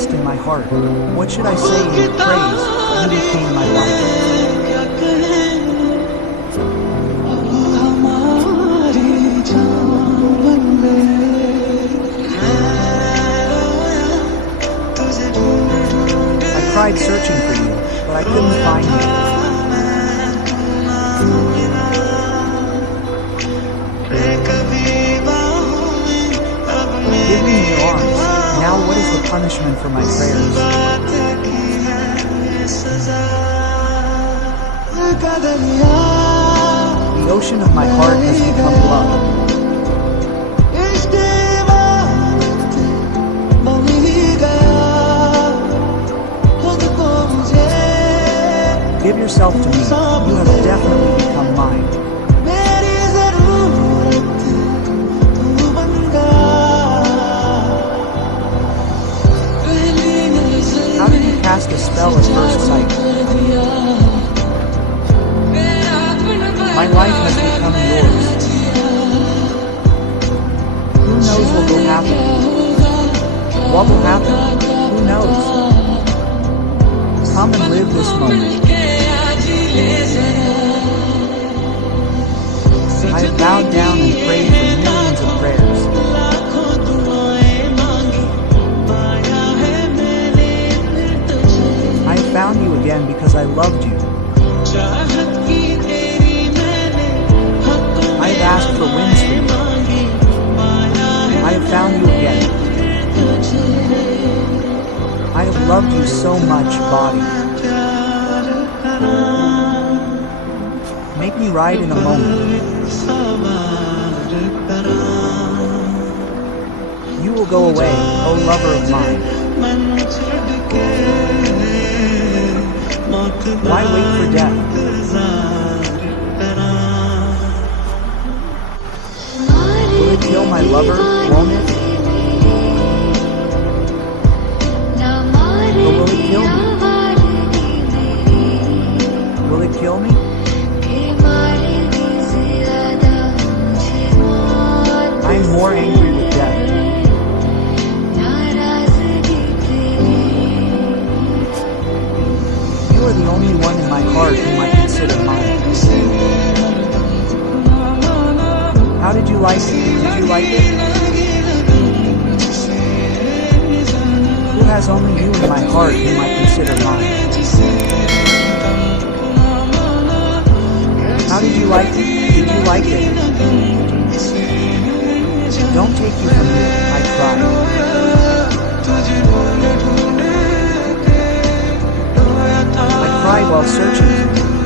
rest in my heart. What should I say in your praise? You became my life. I tried searching for you, but I couldn't find you. Give me your arms. Now what is the punishment for my prayers? The ocean of my heart has become love. Give yourself to me. You have definitely become mine. How did you cast a spell at first sight? My life has become yours. Who knows what will happen? What will happen? Who knows? Come and live this moment. I have bowed down and prayed for millions of prayers. I have found you again because I loved you. I have asked for winds for you. I have found you again. I have loved you so much, body. Make me ride in a moment. You will go away, O lover of mine. Why wait for death? Will it kill my lover, won't it? Or will it kill me? Will it kill me? I am more angry with death. You are the only one in my heart whom I consider mine. How did you like it? Did you like it? Who has only you in my heart whom I consider mine? How did you like it? Did you like it? Don't take you from me, I cried. I cried while searching for you.